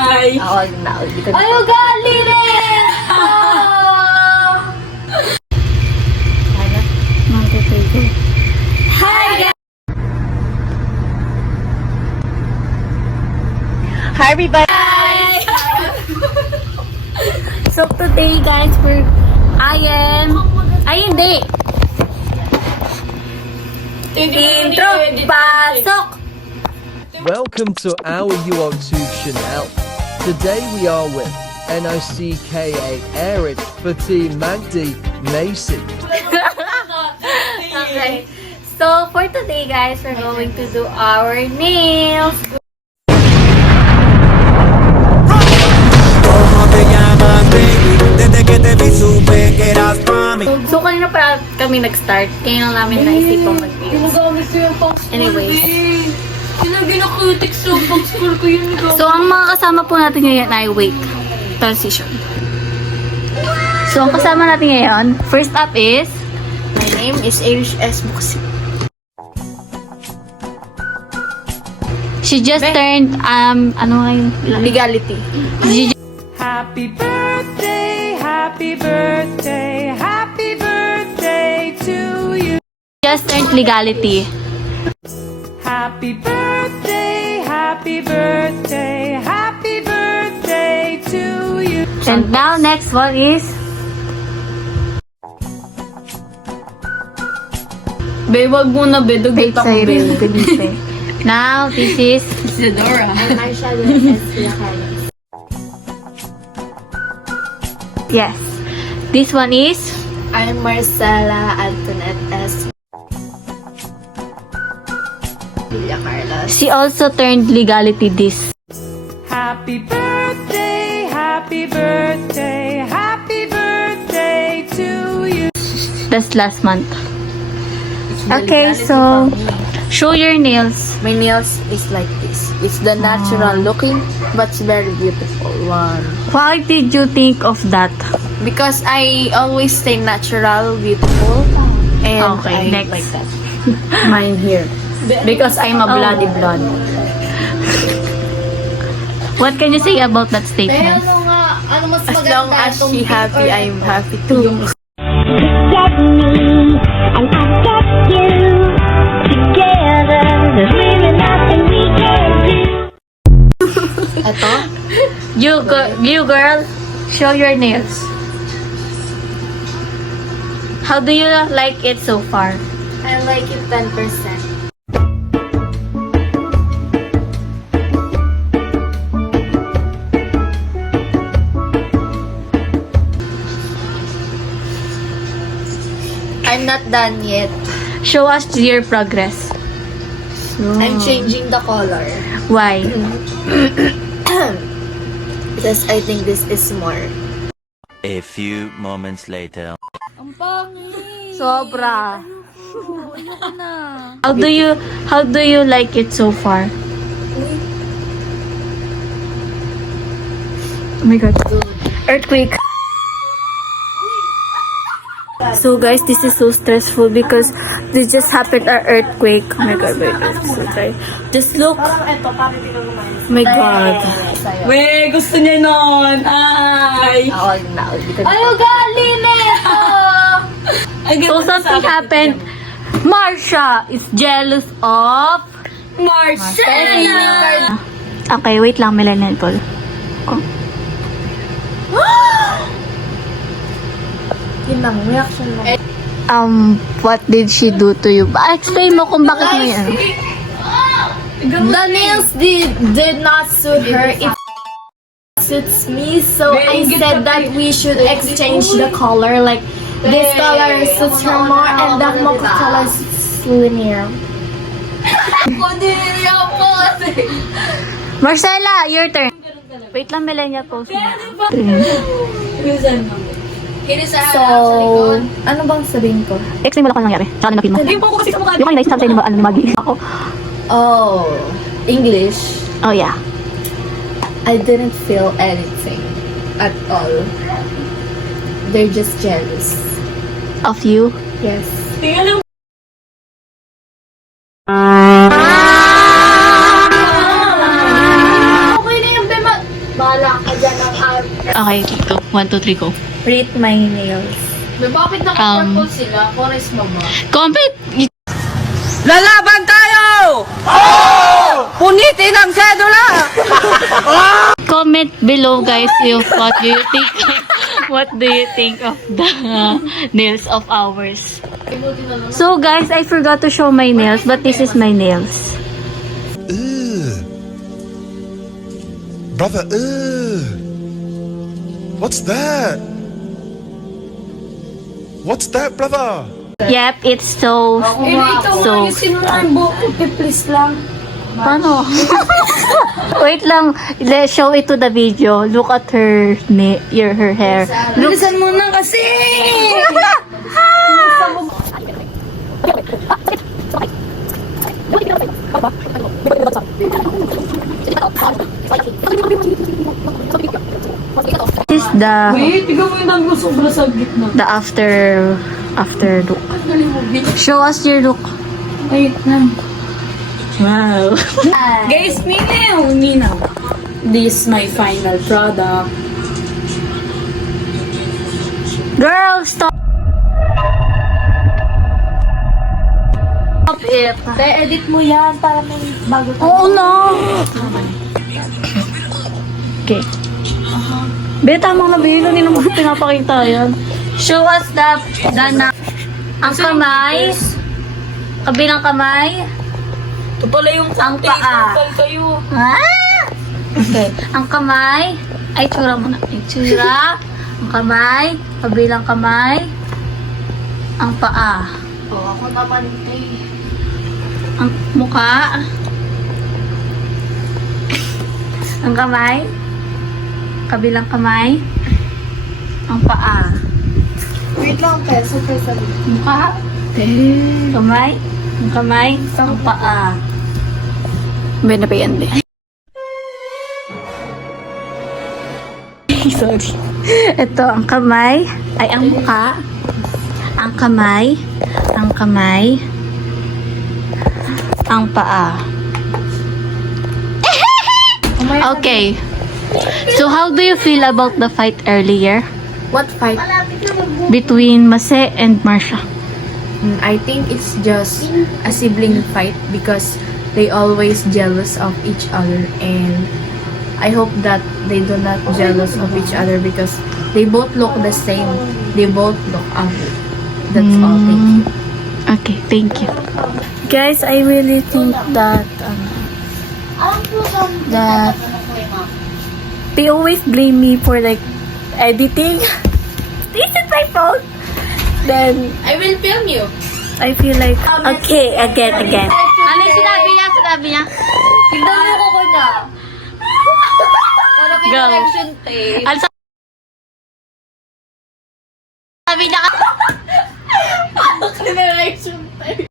Oo, na. Ay, ugali rin! Hi, guys! Hi, everybody! So, today, guys, hindi! Intro! Pasok! Welcome to our YouTube channel. Today we are with NOCKA Eric for Team Magdi Macy. Okay. So, for today, guys, we're going to do our nails. So, kanina pa kami nag-start. Kaya lang namin naisipang mag-nails. Anyways. Ginakutik so pag-school ko yun. So, ang mga kasama po natin ngayon ay wake transition. So, ang kasama natin ngayon, first up is, My name is Irish S. Buksi. she just turned, Legality. she Happy birthday, happy birthday, happy birthday to you. just turned legality. Happy birthday, happy birthday, happy birthday to you. And now, next one is, Be, wag mo na, be. Dugot ako, be. Felipe. Now, this is, Isadora. yes. This one is, I'm Marcela Antoinette S. Villa Carlos. she also turned legality this. Happy birthday, happy birthday, happy birthday to you. That's last month. Okay, so, show your nails. My nails is like this. It's the natural looking, but it's very beautiful one. Why did you think of that? Because I always say natural, beautiful, and Okay, I next. like that. Mine here. Because I'm a bloody blood. What can you say about that statement? As long as she happy, I'm happy too. Get me, and I get you. Together, there's really nothing we can do. Ito? You girl, show your nails. How do you like it so far? I like it 10%. I'm not done yet. Show us your progress. I'm changing the color. Why? Because I think this is more. A few moments later. Sobra. How do you like it so far? Oh my god. Earthquake. So guys, this is so stressful because this just happened an earthquake. Oh my god, wait, so sorry. Just look. Oh my god. We, gusto niya nun. Ay. Ako na. Ay, ugali nito! So something happened. Marsha is jealous of Marcela! Okay, wait lang, Millennial Paul. Oh. Yun lang, reaction mo. What did she do to you? Explain mo kung bakit mo yan. The nails did not suit her. It suits me. So I said that we should exchange the color. Like this color suits her more and that mocha color suits Linear. Marcela, your turn. Wait lang, Millennial Post mo. So, ano bang sabihin ko? Explain mo lang kung nangyari. Tsaka napin mo. Yung kanina, sabi sa'yo ni Maggie. Ako. Oh, English. Oh, yeah. I didn't feel anything at all. They're just jealous. Of you? Yes. Okay, 1, 2, 3, go. Rate my nails. Bakit naka-purple sila? Forest mo ba? Comment! Lalaban tayo! Punitin ang sedula! Comment below guys if what do you think what do you think of the nails of ours. So guys, I forgot to show my nails, but this is my nails. Brother, what's that? What's that, brother? Yep, it's so Please lang. Paano? Wait lang, let's show it to the video. Look at her her hair. Bilisan mo na kasi! This is the Tiga mo yung dami ko sobra sa gitna. the after look. Show us your look. Wait na. Wow. Guys, ninaw. This is my final product. Girl, stop. Stop it. Edit mo yan para may bago Oo na. Okay. Beta mo na bilo, hindi naman pinapakita yan. Show us the ang kamay. Kabilang kamay. Ito pala yung Ang paa. kayo. Ah! Okay. Ang kamay. Ay, tsura mo na. Ay, tsura. Ang kamay. Kabilang kamay. Ang paa. ako naman Ang mukha. Ang kamay. Kabilang kamay. Ang paa. Wait lang, peso. Mukha. Kamay. Ang kamay. Ang paa. Benda pa yan din. Sorry. Ito, ang kamay. Ay, ang mukha. Ang kamay. Ang kamay. Ang paa. Okay. So, how do you feel about the fight earlier What fight? between Mase and Marsha? I think it's just a sibling fight because they always jealous of each other, and I hope that they do not jealous of each other because they both look the same. They both look ugly. That's all. Thank you. Okay, thank you. Guys, I really think that they always blame me for like editing. This is my fault. Then I will film you. I feel like okay, again. Ano yung sinabi niya? Tignan mo ko niya. Para may Go. correction tape. Ano sabi niya? Correction tape.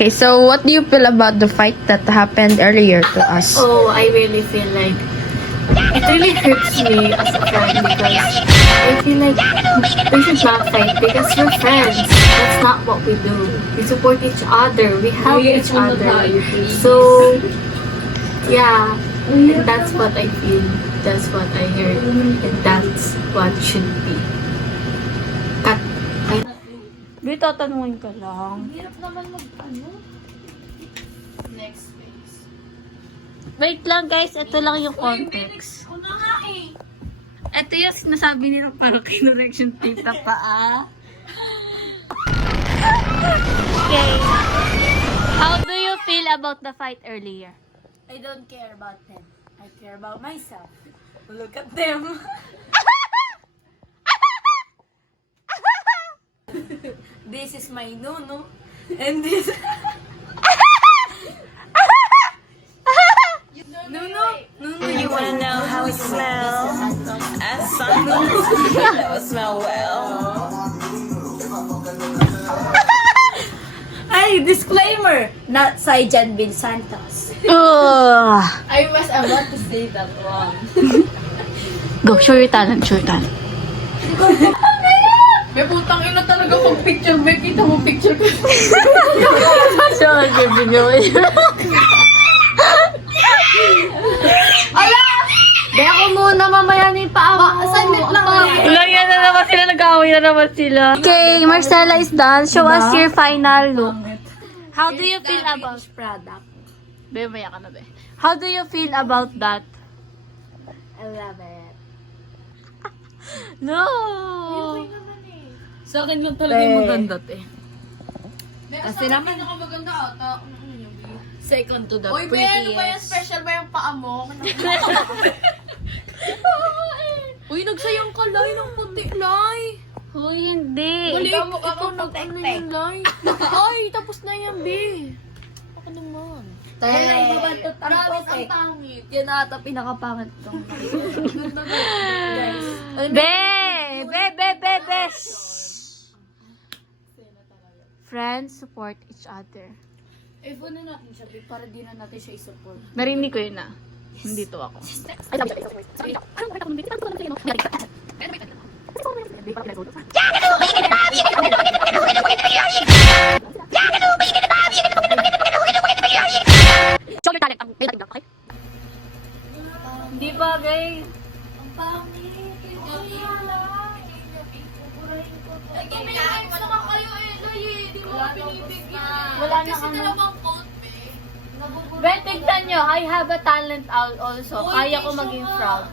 Okay, so what do you feel about the fight that happened earlier to us? Oh, I really feel like it really hurts me as a friend because I feel like we should not fight because we're friends. That's not what we do. We support each other. We help each other. So, yeah, that's what I feel. That's what I heard. And that's what should be. Cut. Di tatanungin ka lang. Hirap naman Next phase. Wait lang guys, ito lang yung context. Ito yung sinasabi nila parang kinorection tape na paa. Okay. How do you feel about the fight earlier? I don't care about them. I care about myself. Look at them. This is my no-no. And this... No, you wanna know how it smells? As it smell well. Ay, disclaimer! Not Saijan Bin Santos. Ugh. I was about to say that wrong. Go, show your talent, show your talent. May putang ina talaga kung picture. May kita mo picture ko. Show your video. naman sila. Okay, Marcella is done. Show us your final look. How do you feel about product. Be, maya ka na, be. How do you feel about that? I love it. No! Sa akin lang talaga yung maganda, eh. Kasi naman, Second to the uy, be, ano ba yung special ba yung paa mo? Uy, nagsayang ka, Lai, ng puti, Lai. Uy, hindi. Dali, ikaw nag-tek-tek. Ay, tapos na yan, be. Ako naman. Tapos ang pangit. Yan ata pinakapangit tong. Be! Be! Friends support each other. I-phone na natin siya, be, para di na natin siya i-support. Narinig ko yun na. Nandito ako. Show your talent. Ang relative lang, okay? Hindi bagay. Wala na ano. Ben, tignan nyo. I have a talent also. Kaya ko maging proud.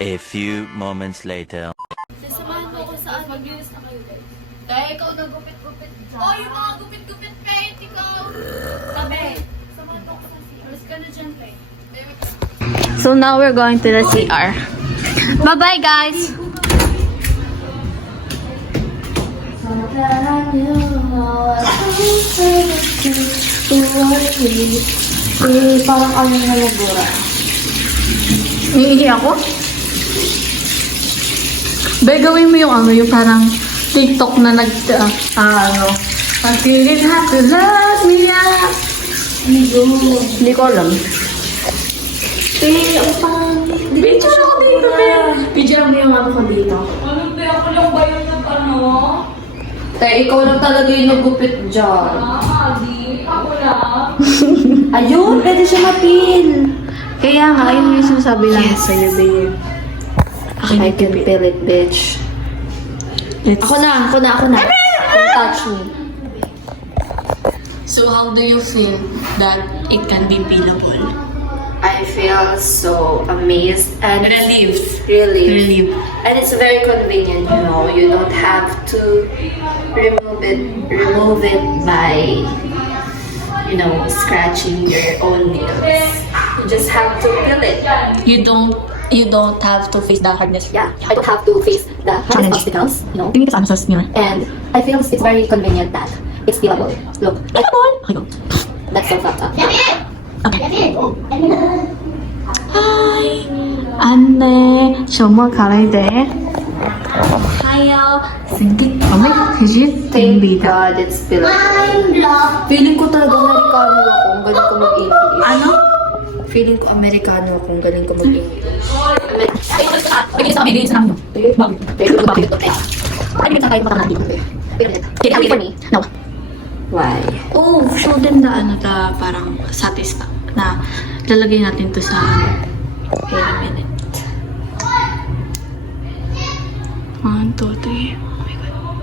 A few moments later. Sasamahan mo ko saan. Mag-ilis na kayo, guys. Kaya ikaw nagupit-gupit dyan. Oh, yung mga gupit-gupit, Pet, ikaw. Tabi. Samahan mo ko sa CR. Alas ka na dyan, Pet. So now we're going to the CR. Bye-bye, guys! Parang ano na nabura. Iihi ako? Be, gawin mo yung ano, yung parang TikTok na ano. I'm feeling happy, love me up. Hindi ko alam. Picture ako dito, be. Picture mo yung ano ko dito. Ano, be, ako lang ba yun ng ano? Ikaw lang talaga yung nagupit dyan. Di, ako lang. Ayun, pwede siya mapil. Kaya nga, yun yung sinasabi lang sa'yo, babe. I can feel it, bitch. Ako na. Don't touch me. So, how do you feel that it can be peelable? I feel so amazed and Relieved. relieved. And it's very convenient, you know. You don't have to remove it by, you know, scratching your own nails. You just have to peel it. You don't have to face the hardness. Yeah, I don't have to face the hardest obstacles, you know. Tingin ka sa mirror. And I feel it's very convenient that it's peelable. Look, Okay, go. that's so fucked up. Hi! 안내, 정말 가라이데. 하여, 생각, 어메, 그지? Thank God it's peelable. Feeling ko talaga Amerikano ako. Ang galing ko mag-English. Ano? Feeling ko Amerikano ako. Ang galing ko mag-English. Pagkili sa kami, sa namin. Bakit? Ano yung sakay mo dito? Can you for me? No. Why? Oh, show them the parang satisfied na lalagay natin to sa okay, a minute. 1, 2, 3. Oh my God.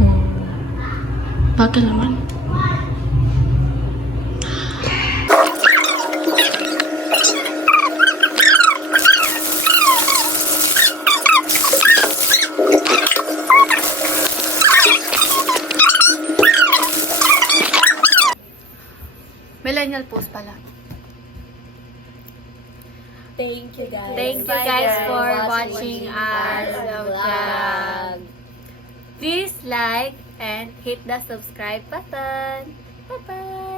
Oh. Bakit naman? Millennial post pala. Thank you guys. Thank you guys for watching our vlog. Please like and hit the subscribe button. Bye-bye.